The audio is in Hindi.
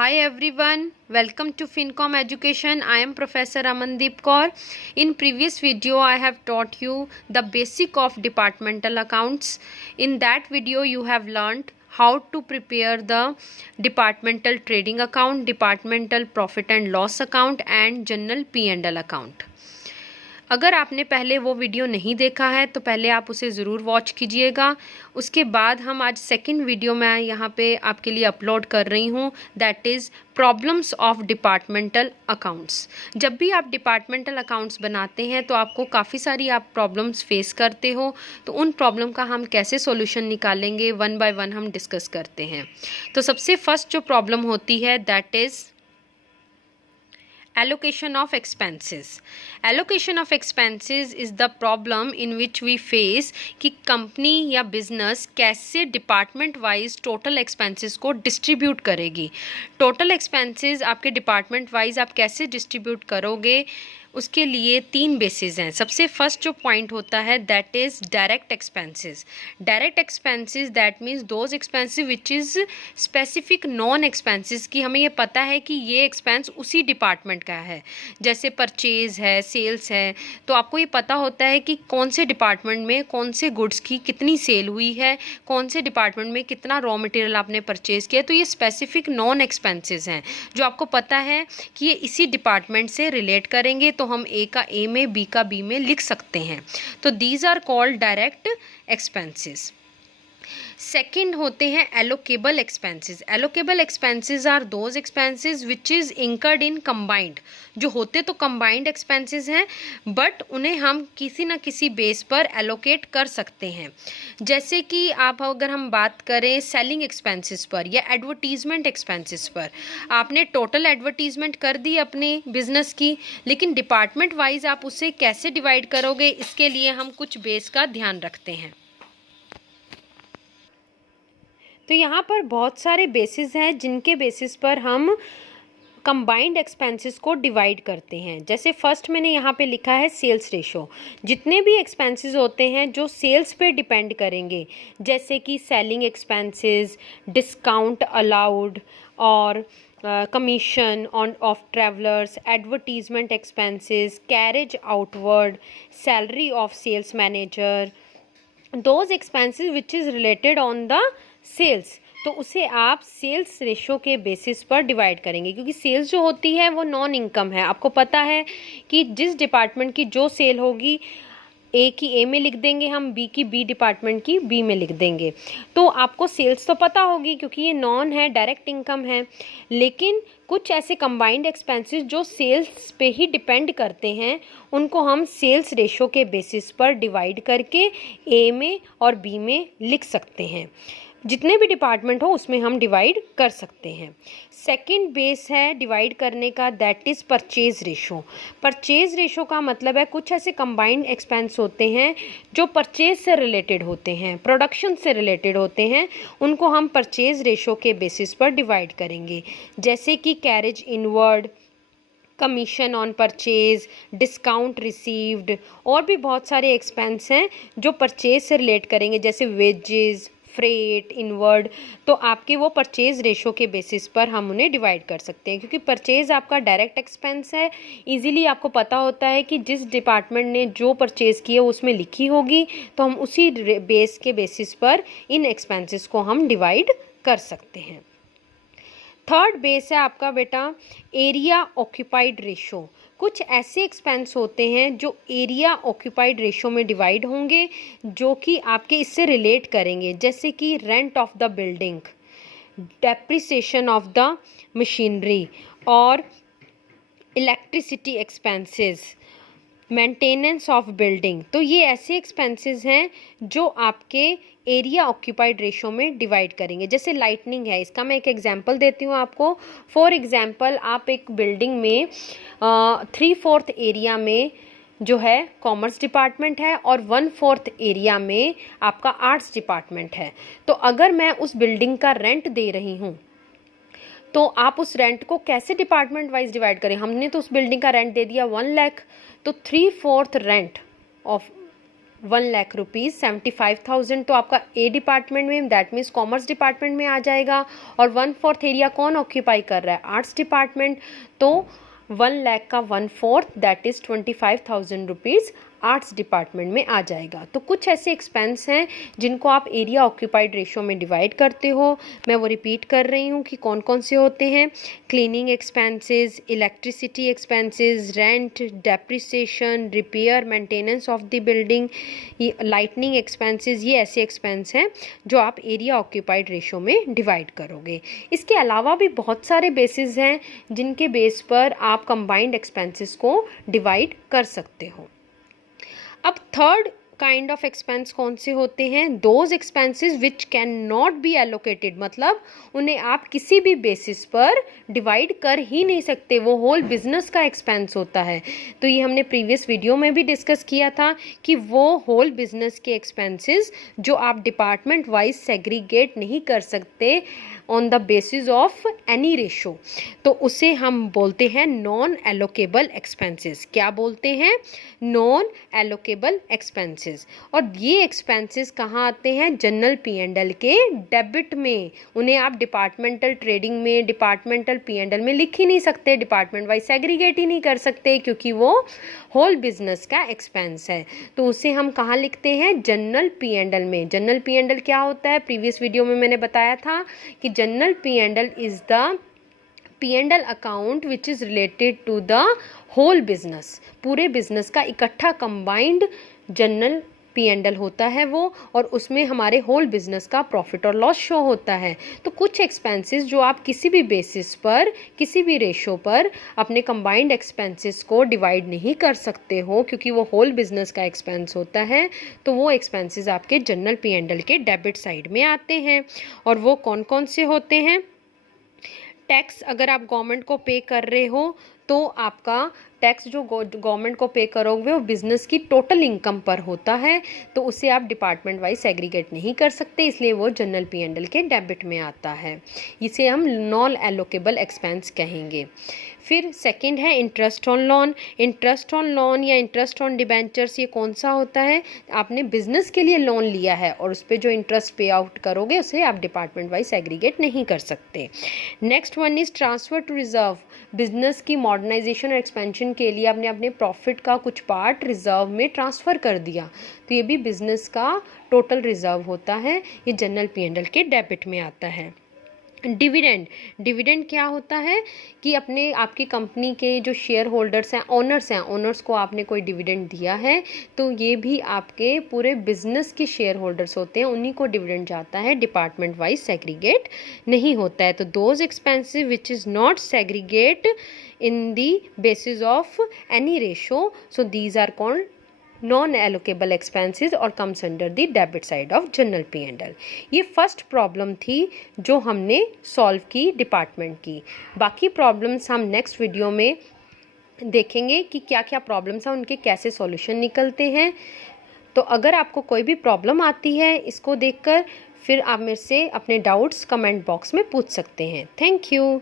Hi everyone, welcome to Fincom Education. I am Professor Amandeep Kaur. In previous video I have taught you the basic of departmental accounts. In that video you have learnt how to prepare the departmental trading account, departmental profit and loss account and general P&L account. अगर आपने पहले वो वीडियो नहीं देखा है तो पहले आप उसे ज़रूर वॉच कीजिएगा। उसके बाद हम आज सेकंड वीडियो में यहाँ पे आपके लिए अपलोड कर रही हूँ, that is problems of departmental accounts. जब भी आप डिपार्टमेंटल अकाउंट्स बनाते हैं तो आपको काफ़ी सारी आप प्रॉब्लम्स फेस करते हो, तो उन प्रॉब्लम का हम कैसे सॉल्यूशन निकालेंगे वन बाय वन हम डिस्कस करते हैं। तो सबसे फर्स्ट जो प्रॉब्लम होती है that is allocation of expenses. Allocation of expenses is the problem in which we face कि कंपनी या बिजनेस कैसे डिपार्टमेंट वाइज टोटल एक्सपेंसेस को डिस्ट्रीब्यूट करेगी। टोटल एक्सपेंसेस आपके डिपार्टमेंट वाइज आप कैसे डिस्ट्रीब्यूट करोगे, उसके लिए तीन बेसिस हैं। सबसे फर्स्ट जो पॉइंट होता है that is direct expenses. Direct expenses that means those expenses which is specific non expenses की हमें ये पता है कि ये एक्सपेंस उसी डिपार्टमेंट का है, जैसे परचेज़ है, सेल्स है, तो आपको ये पता होता है कि कौन से डिपार्टमेंट में कौन से गुड्स की कितनी सेल हुई है, कौन से डिपार्टमेंट में कितना रॉ मटेरियल आपने परचेज़ किया। तो ये स्पेसिफिक नॉन एक्सपेंसेस हैं जो आपको पता है कि ये इसी डिपार्टमेंट से रिलेट करेंगे, तो हम ए का ए में, बी का बी में लिख सकते हैं। तो these are called direct expenses. Second होते हैं allocable expenses. Allocable expenses are those expenses which is incurred in combined. जो होते तो कंबाइंड एक्सपेंसेस हैं बट उन्हें हम किसी न किसी बेस पर एलोकेट कर सकते हैं। जैसे कि आप अगर हम बात करें सेलिंग एक्सपेंसेस पर या एडवर्टीजमेंट एक्सपेंसेस पर, आपने टोटल एडवर्टीजमेंट कर दी अपने बिजनेस की, लेकिन डिपार्टमेंट वाइज आप उसे कैसे डिवाइड करोगे, इसके लिए हम कुछ बेस का ध्यान रखते हैं। तो यहाँ पर बहुत सारे बेसिस हैं जिनके बेसिस पर हम कंबाइंड एक्सपेंसेस को डिवाइड करते हैं। जैसे फर्स्ट मैंने यहाँ पे लिखा है सेल्स रेशो। जितने भी एक्सपेंसेस होते हैं जो सेल्स पे डिपेंड करेंगे, जैसे कि सेलिंग एक्सपेंसेस, डिस्काउंट अलाउड और commission on of travellers, advertisement expenses, carriage outward, salary of sales manager, those expenses which is related on the sales, तो उसे आप सेल्स रेशो के बेसिस पर डिवाइड करेंगे, क्योंकि सेल्स जो होती है वो नॉन इनकम है। आपको पता है कि जिस डिपार्टमेंट की जो सेल होगी, ए की ए में लिख देंगे हम, बी की बी डिपार्टमेंट की बी में लिख देंगे। तो आपको सेल्स तो पता होगी क्योंकि ये नॉन है, डायरेक्ट इनकम है। लेकिन कुछ ऐसे कंबाइंड एक्सपेंसेस जो सेल्स पे ही डिपेंड करते हैं, उनको हम सेल्स रेशो के बेसिस पर डिवाइड करके ए में और बी में लिख सकते हैं। जितने भी डिपार्टमेंट हो उसमें हम डिवाइड कर सकते हैं। सेकंड बेस है डिवाइड करने का, that is purchase ratio. Purchase ratio का मतलब है कुछ ऐसे कंबाइंड एक्सपेंस होते हैं जो परचेज से रिलेटेड होते हैं, प्रोडक्शन से रिलेटेड होते हैं, उनको हम परचेज रेशो के बेसिस पर डिवाइड करेंगे। जैसे कि carriage inward, commission on purchase, discount received, और भी बहुत सारे एक्सपेंस हैं जो परचेज से रिलेट करेंगे, जैसे वेजेस, फ्रेट, इनवर्ड। तो आपके वो परचेज रेशो के बेसिस पर हम उन्हें डिवाइड कर सकते हैं, क्योंकि परचेज आपका डायरेक्ट एक्सपेंस है। इजीली आपको पता होता है कि जिस डिपार्टमेंट ने जो परचेज की है उसमें लिखी होगी, तो हम उसी बेस के बेसिस पर इन एक्सपेंसेस को हम डिवाइड कर सकते हैं। थर्ड बेस है आपका बेटा एरिया ऑक्यूपाइड रेशो। कुछ ऐसे एक्सपेंस होते हैं जो एरिया ऑक्यूपाइड रेशो में डिवाइड होंगे, जो कि आपके इससे रिलेट करेंगे, जैसे कि rent of the building, depreciation of the machinery और electricity expenses, maintenance of building. तो ये ऐसे एक्सपेंसेस हैं जो आपके एरिया ऑक्यूपाइड रेशो में डिवाइड करेंगे। जैसे लाइटनिंग है, इसका मैं एक एग्जांपल देती हूँ आपको। फॉर एग्जांपल आप एक बिल्डिंग में 3/4 एरिया में जो है कॉमर्स डिपार्टमेंट है और 1/4 एरिया में आपका आर्ट्स डिपार्टमेंट है। तो अगर मैं उस बिल्डिंग का रेंट दे रही हूँ, तो आप उस रेंट को कैसे डिपार्टमेंट वाइज डिवाइड करें। हमने तो उस बिल्डिंग का रेंट दे दिया 1 लाख, तो 3/4 रेंट ऑफ 1,00,000 रुपीज़ 75,000 तो आपका ए डिपार्टमेंट में, दैट मीन्स कॉमर्स डिपार्टमेंट में आ जाएगा। और 1/4 एरिया कौन ऑक्यूपाई कर रहा है, आर्ट्स डिपार्टमेंट, तो 1,00,000 का 1/4 that is 25,000 rupees arts department में आ जाएगा। तो कुछ ऐसे एक्सपेंस हैं जिनको आप एरिया ऑक्यूपाइड रेशो में डिवाइड करते हो। मैं वो रिपीट कर रही हूँ कि कौन कौन से होते हैं। Cleaning expenses, electricity expenses, rent, depreciation, repair, maintenance of the building, lightning expenses, ये ऐसे एक्सपेंस हैं जो आप एरिया ऑक्यूपाइड रेशो में डिवाइड करोगे। इसके अलावा भी बहुत सारे बेसिस हैं जिनके बेस पर आप कंबाइंड एक्सपेंसेस को डिवाइड कर सकते हो। अब थर्ड काइंड ऑफ एक्सपेंस कौन से होते हैं, those expenses which can not be allocated, मतलब उन्हें आप किसी भी बेसिस पर डिवाइड कर ही नहीं सकते, वो होल बिजनेस का एक्सपेंस होता है। तो ये हमने प्रीवियस वीडियो में भी डिस्कस किया था कि वो होल बिजनेस के एक्सपेंसेस जो आप डिपार्टमेंट वाइज सेग्रीगेट नहीं कर सकते on the basis of any ratio, तो उसे हम बोलते हैं नॉन एलोकेबल एक्सपेंसेस। क्या बोलते हैं, नॉन एलोकेबल एक्सपेंसेस। और ये एक्सपेंसेस कहाँ आते हैं, जनरल P&L के डेबिट में। उन्हें आप डिपार्टमेंटल ट्रेडिंग में, डिपार्टमेंटल P&L में लिख ही नहीं सकते, डिपार्टमेंट वाइज सेग्रीगेट ही नहीं कर सकते, क्योंकि वो होल बिजनेस का एक्सपेंस है। तो उसे हम कहाँ लिखते हैं, जनरल P&L में। जनरल P&L क्या होता है, प्रीवियस वीडियो में मैंने बताया था कि general P&L is the P&L account which is related to the whole business. पूरे बिजनेस का इकट्ठा कंबाइंड जनरल P&L होता है वो, और उसमें हमारे होल बिजनेस का प्रॉफिट और लॉस शो होता है। तो कुछ एक्सपेंसेस जो आप किसी भी बेसिस पर, किसी भी रेशो पर अपने कंबाइंड एक्सपेंसेस को डिवाइड नहीं कर सकते हो, क्योंकि वो होल बिजनेस का एक्सपेंस होता है, तो वो एक्सपेंसेस आपके जनरल P&L के डेबिट साइड में आते हैं। और वो कौन कौन से होते हैं, टैक्स अगर आप गवर्नमेंट को पे कर रहे हो तो आपका टैक्स जो गवर्नमेंट को पे करोगे वो बिजनेस की टोटल इनकम पर होता है, तो उसे आप डिपार्टमेंट वाइज सेग्रीगेट नहीं कर सकते, इसलिए वो जनरल P&L के डेबिट में आता है। इसे हम नॉन एलोकेबल एक्सपेंस कहेंगे। फिर सेकंड है interest on loan. Interest on loan या इंटरेस्ट ऑन डिबेंचर्स, ये कौन सा होता है, आपने बिजनेस के लिए लोन लिया है और उस पर जो इंटरेस्ट पे आउट करोगे उसे आप डिपार्टमेंट वाइज सेग्रीगेट नहीं कर सकते। Next one is transfer to reserve. Business की मॉडर्नाइजेशन और एक्सपेंशन के लिए आपने अपने प्रॉफिट का कुछ पार्ट रिजर्व में ट्रांसफ़र कर दिया, तो ये भी बिजनेस का टोटल रिजर्व होता है, ये जनरल P&L के डेबिट में आता है। डिविडेंड, डिविडेंड क्या होता है कि अपने आपकी कंपनी के जो शेयर होल्डर्स हैं, ओनर्स को आपने कोई डिविडेंड दिया है, तो ये भी आपके पूरे बिजनेस के शेयर होल्डर्स होते हैं, उन्हीं को डिविडेंड जाता है, डिपार्टमेंट वाइज सेग्रीगेट नहीं होता है। तो those expensive which is not segregate in the basis of any ratio, so these are called non allocable expenses और comes under the debit side of general P&L। ये फर्स्ट प्रॉब्लम थी जो हमने सॉल्व की डिपार्टमेंट की। बाकी प्रॉब्लम्स हम नेक्स्ट वीडियो में देखेंगे कि क्या क्या प्रॉब्लम्स हैं, उनके कैसे सॉल्यूशन निकलते हैं। तो अगर आपको कोई भी प्रॉब्लम आती है इसको देखकर, फिर आप मेरे से अपने डाउट्स कमेंट बॉक्स में पूछ सकते हैं। Thank you.